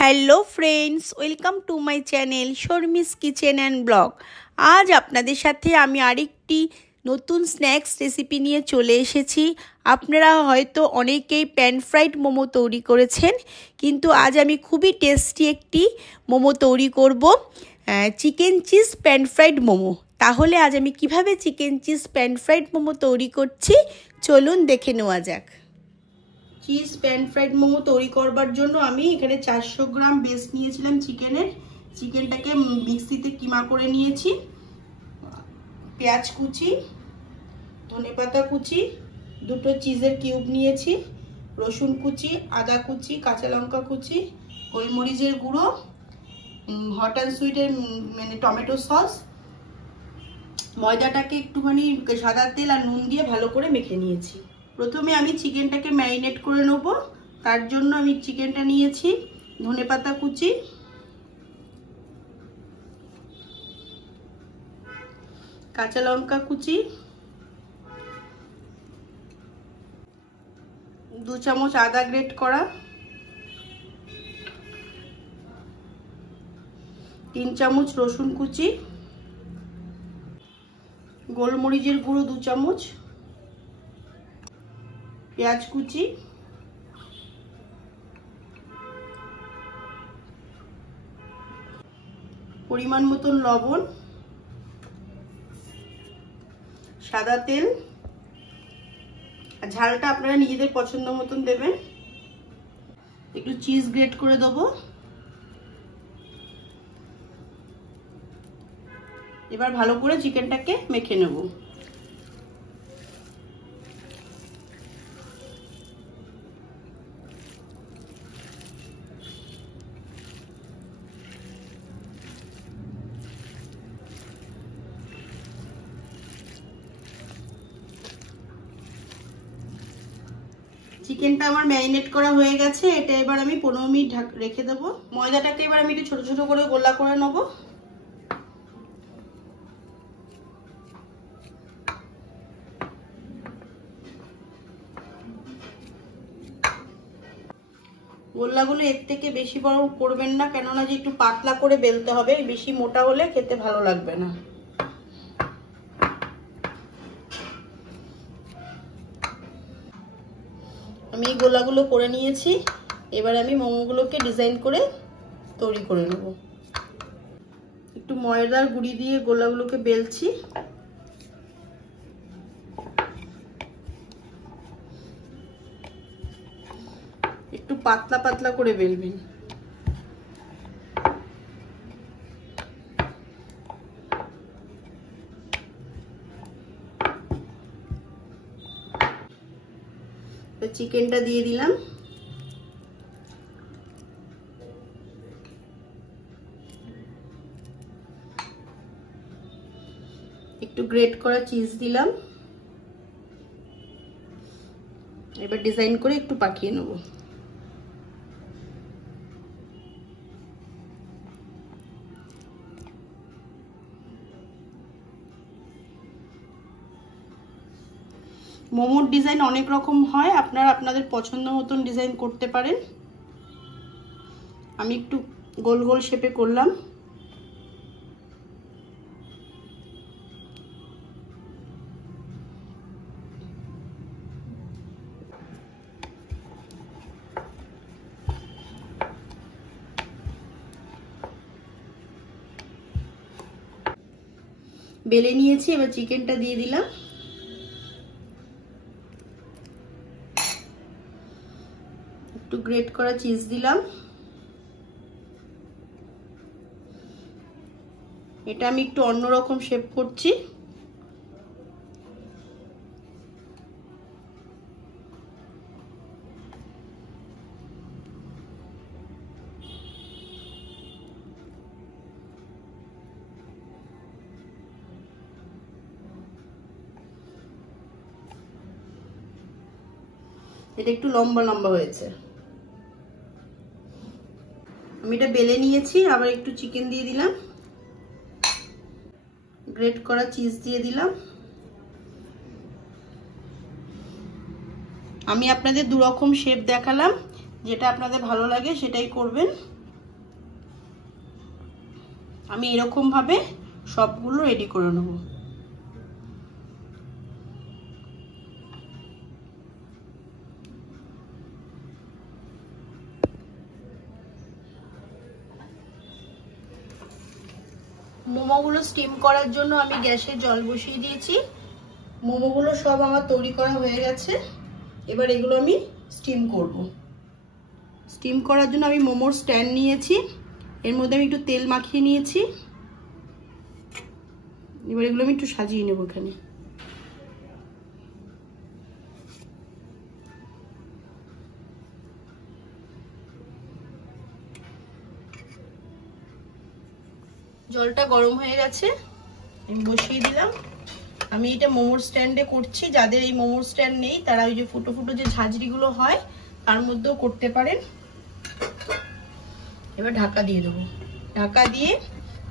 Hello friends, welcome to my channel Sharmi's kitchen and blog. আজ আপনাদের সাথে আমি আরেকটি নতুন স্ন্যাক্স রেসিপি নিয়ে চলে এসেছি। আপনারা হয়তো অনেকেই প্যান ফ্রাইড মোমো তৈরি করেছেন, কিন্তু আজ আমি খুবই টেস্টি একটি মোমো তৈরি করব, chicken cheese pan fried momo. তাহলে আজ আমি কিভাবে chicken cheese pan fried momo তৈরি করছি চলুন দেখে নেওয়া যাক। চিজ প্যান ফ্রাইড মোমো তৈরি করবার জন্য আমি এখানে 400 গ্রাম বেস নিয়েছিলাম চিকেনের। চিকেনটাকে মিক্সিতে কিমা করে নিয়েছি। পেঁয়াজ কুচি, ধনেপাতা কুচি, দুটো চিজের কিউব নিয়েছি, রসুন কুচি, আদা কুচি, কাঁচা লঙ্কা কুচি, গোলমরিচের গুঁড়ো, হট অ্যান্ড সুইটের মানে টমেটো সস। ময়দাটাকে একটুখানি সাদা তেল আর নুন দিয়ে ভালো করে মেখে নিয়েছি। প্রথমে আমি চিকেনটাকে ম্যারিনেট করে নেব। তার জন্য আমি চিকেনটা নিয়েছি, ধনেপাতা কুচি, কাঁচা লঙ্কা কুচি, 2 চামচ আদা গ্রেট করা, 3 চামচ রসুন কুচি, গোলমরিচের গুঁড়ো 2 চামচ, পেঁয়াজ কুচি, পরিমাণ মতন লবণ, সাদা তেল, আর ঝালটা আপনারা নিজেদের পছন্দ মতন দেবেন। একটু চিজ গ্রেট করে দেবো। এবার ভালো করে চিকেনটাকে মেখে নেব। চিকেনটা আমার ম্যারিনেট করা হয়ে গেছে। এটা এবার আমি 15 মিনিট রেখে দেবো। ময়দাটাকে এবার আমি একটু ছোট ছোট করে গোলা করে নেবো। গোল্লাগুলো এর থেকে বেশি বড় করবেন না, কেননা যে একটু পাতলা করে বেলতে হবে, বেশি মোটা হলে খেতে ভালো লাগবে না। আমি এই গোলাগুলো করে নিয়েছি। এবার আমি মোমোগুলোকে ডিজাইন করে তৈরি করে নেব। একটু ময়দার গুঁড়ি দিয়ে গোলাগুলোকে বেলছি। একটু পাতলা পাতলা করে বেলবেন। চিকেনটা দিয়ে দিলাম। একটু গ্রেট করা চিজ দিলাম। এবার ডিজাইন করে একটু পাকিয়ে নেব। মোমোর ডিজাইন অনেক রকম হয়, আপনারা আপনাদের পছন্দ মতন ডিজাইন করতে পারেন। আমি একটু গোল গোল শেপে করলাম। বেলে নিয়েছি। এবার চিকেনটা দিয়ে দিলাম। একটু গ্রেট করা চিজ দিলাম। এটা আমি একটু অন্যরকম শেপ করছি। এটা একটু লম্বা লম্বা হয়েছে। আমি এটা বেলে নিয়েছি। আবার একটু চিকেন দিয়ে দিলাম, গ্রেট করা চিজ দিয়ে দিলাম। আমি আপনাদের 2 রকম শেপ দেখালাম, যেটা আপনাদের ভালো লাগে সেটাই করবেন। আমি এরকম ভাবে সবগুলো রেডি করে নেব। মোমোগুলো স্টিম করার জন্য আমি গ্যাসে জল বসিয়ে দিয়েছি। মোমোগুলো সব আমার তৈরি করা হয়ে গেছে। এবার এগুলো আমি স্টিম করব। স্টিম করার জন্য আমি মোমোর স্ট্যান্ড নিয়েছি, এর মধ্যে আমি একটু তেল মাখিয়ে নিয়েছি। এবার এগুলো আমি একটু সাজিয়ে নেব। এখানে জলটা গরম হয়ে গেছে, আমি বসিয়ে দিলাম। আমি এটা মোমোর স্ট্যান্ডে করছি, যাদের এই মোমোর স্ট্যান্ড নেই তারা ওই যে ফুটো ফুটো যে ঝাঁঝরিগুলো হয় তার মধ্যেও করতে পারেন। এবার ঢাকা দিয়ে দেবো। ঢাকা দিয়ে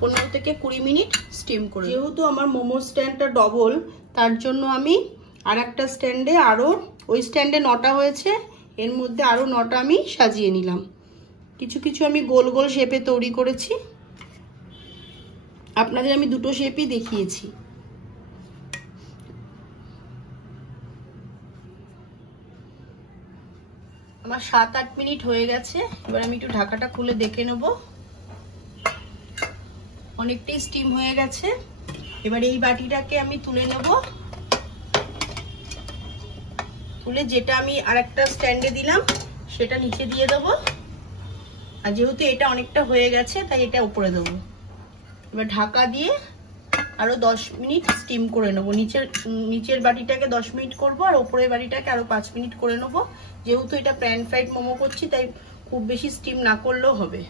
15 থেকে 20 মিনিট স্টিম করে। যেহেতু আমার মোমোর স্ট্যান্ডটা ডবল, তার জন্য আমি আর একটা স্ট্যান্ডে আরও, ওই স্ট্যান্ডে 9টা হয়েছে, এর মধ্যে আরও 9টা আমি সাজিয়ে নিলাম। কিছু কিছু আমি গোল গোল শেপে তৈরি করেছি, আপনাদের আমি দুটো শেপই দেখিয়েছি। আমার 7-8 মিনিট হয়ে গেছে। এবার আমি একটু ঢাকাটা খুলে দেখে নেব। অনেকটাই স্টিম হয়ে গেছে। এবার এই বাটিটাকে আমি তুলে নেব। তুলে যেটা আমি আরেকটা স্ট্যান্ডে দিলাম সেটা নিচে দিয়ে দেবো। আর যেহেতু এটা অনেকটা হয়ে গেছে তাই এটা উপরে দেবো। এবার ঢাকা দিয়ে আরো 10 মিনিট স্টিম করে নেবো। নিচের বাটিটাকে 10 মিনিট করব, আর উপরের বাটিটাকে আরো 5 মিনিট করে নেবো। যেহেতু এটা প্যান ফ্রাইড মোমো করছি তাই খুব বেশি স্টিম না করলেও হবে।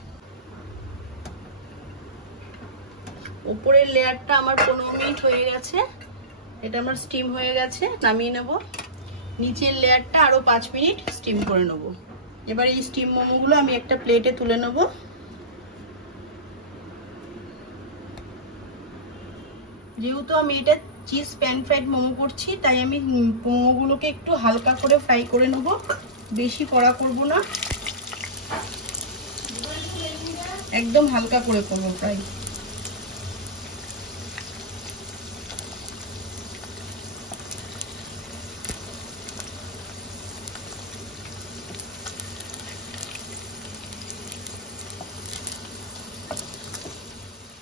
উপরের লেয়ারটা আমার 15 মিনিট হয়ে গেছে, এটা আমার স্টিম হয়ে গেছে, নামিয়ে নেব। নিচের লেয়ারটা আরো 5 মিনিট স্টিম করে নেব। এবার এই স্টিম মোমোগুলো আমি একটা প্লেটে তুলে নেব। যেহেতু আমি এটা চিজ প্যান ফ্রাইড মোমো করছি তাই আমি মোমোগুলোকে একটু হালকা করে ফ্রাই করে নেব, বেশি কড়া করব না, একদম হালকা করে করব ফ্রাই।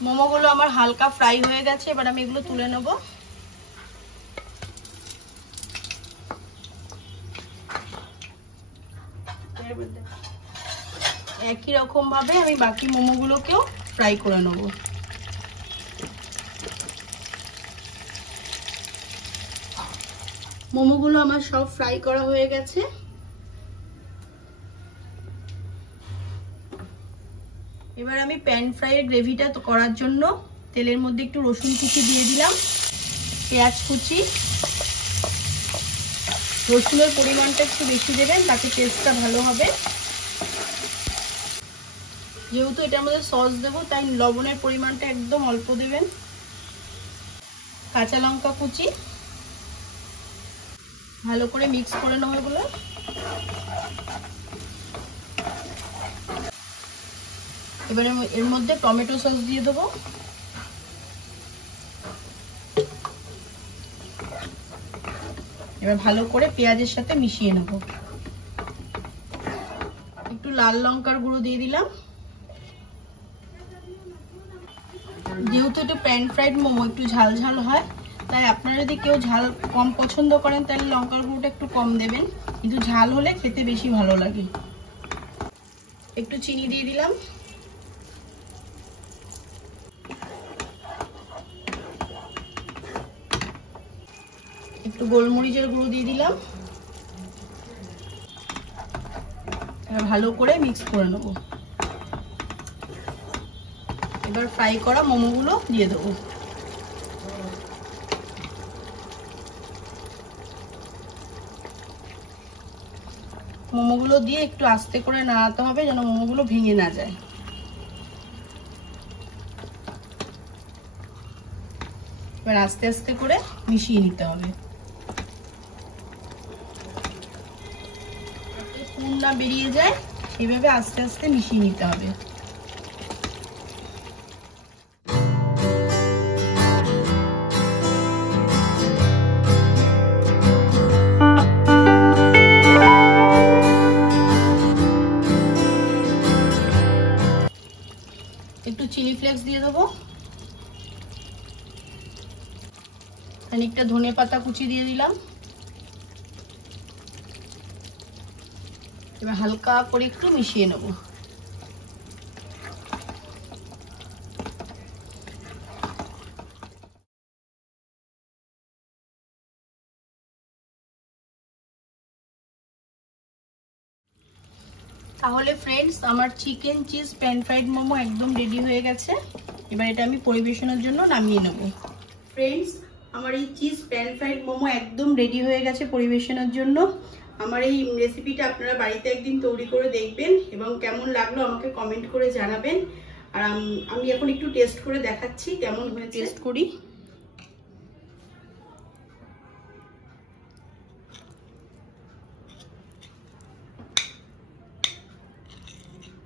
মোমোগুলো আমার হালকা ফ্রাই হয়ে গেছে, এবার আমি এগুলো তুলে নেব। একই রকম ভাবে আমি বাকি মোমোগুলোকেও ফ্রাই করে নেব। মোমোগুলো আমার সব ফ্রাই করা হয়ে গেছে। এবার আমি প্যান ফ্রাইয়ের গ্রেভিটা করার জন্য তেলের মধ্যে একটু রসুন কুচি দিয়ে দিলাম, পেঁয়াজ কুচি। রসুনের পরিমাণটা একটু বেশি দেবেন, তাতে টেস্টটা ভালো হবে। যেহেতু এটার মধ্যে সস দেবো তাই লবণের পরিমাণটা একদম অল্প দেবেন। কাঁচা লঙ্কা কুচি, ভালো করে মিক্স করে নেবো এগুলো। এবারে এর মধ্যে টমেটো সস দিয়ে দেবো। এবার ভালো করে পেঁয়াজের সাথে মিশিয়ে নেব। একটু লাল লঙ্কার গুঁড়ো দিয়ে দিলাম। যেহেতু এটা প্যান ফ্রাইড মোমো একটু ঝাল ঝাল হয়, তাই আপনারা যদি কেউ ঝাল কম পছন্দ করেন তাহলে লঙ্কার গুঁড়োটা একটু কম দেবেন, কিন্তু ঝাল হলে খেতে বেশি ভালো লাগে। একটু চিনি দিয়ে দিলাম। একটু গোলমরিচের গুঁড়ো দিয়ে দিলাম। ভালো করে মিক্স করে নেব। এবার ফ্রাই করা মোমোগুলো দিয়ে দেবো। মোমোগুলো দিয়ে একটু আস্তে করে নাড়াতে হবে যেন মোমোগুলো ভেঙে না যায়। এবার আস্তে আস্তে করে মিশিয়ে নিতে হবে, পুর না বেরিয়ে যায়, এইভাবে আস্তে আস্তে মিশিয়ে নিতে হবে। একটু চিলি ফ্লেক্স দিয়ে দেবো, খানিকটা ধনে পাতা কুচি দিয়ে দিলাম। এবার হালকা করে একটু মিশিয়ে নেব। তাহলে ফ্রেন্ডস, আমার chicken cheese pan fried momo একদম রেডি হয়ে গেছে। এবার এটা আমি পরিবেশনের জন্য নামিয়ে নেব। ফ্রেন্ডস, আমার এই চিজ প্যান ফ্রাইড মোমো একদম রেডি হয়ে গেছে পরিবেশনের জন্য। আমার এই রেসিপিটা আপনারা বাড়িতে একদিন তৈরি করে দেখবেন এবং কেমন লাগলো আমাকে কমেন্ট করে জানাবেন। আর আমি এখন একটু টেস্ট করে দেখাচ্ছি কেমন হয়েছে। টেস্ট করি।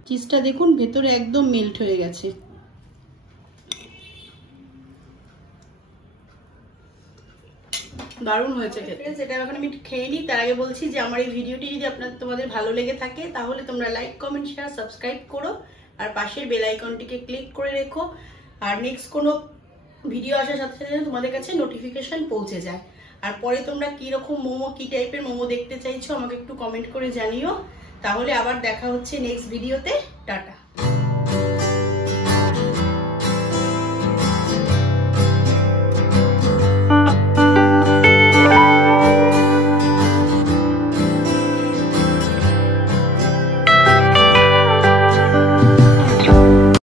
চিজটা দেখুন ভেতরে একদম মেল্ট হয়ে গেছে। দারুণ হয়েছে খেতে। এটা এখন আমি খেয়ে নিই, তার আগে বলছি যে আমার এই ভিডিওটি যদি তোমাদের ভালো লেগে থাকে তাহলে তোমরা লাইক, কমেন্ট, শেয়ার, সাবস্ক্রাইব করো আর পাশের বেল আইকনটিকে ক্লিক করে রেখো। আর নেক্সট কোনো ভিডিও আসার সাথে সাথে তোমাদের কাছে নোটিফিকেশন পৌঁছে যায়। আর পরে তোমরা কি রকম মোমো, কি টাইপের মোমো দেখতে চাইছো আমাকে একটু কমেন্ট করে জানিও। তাহলে আবার দেখা হচ্ছে নেক্সট ভিডিওতে। টাটা।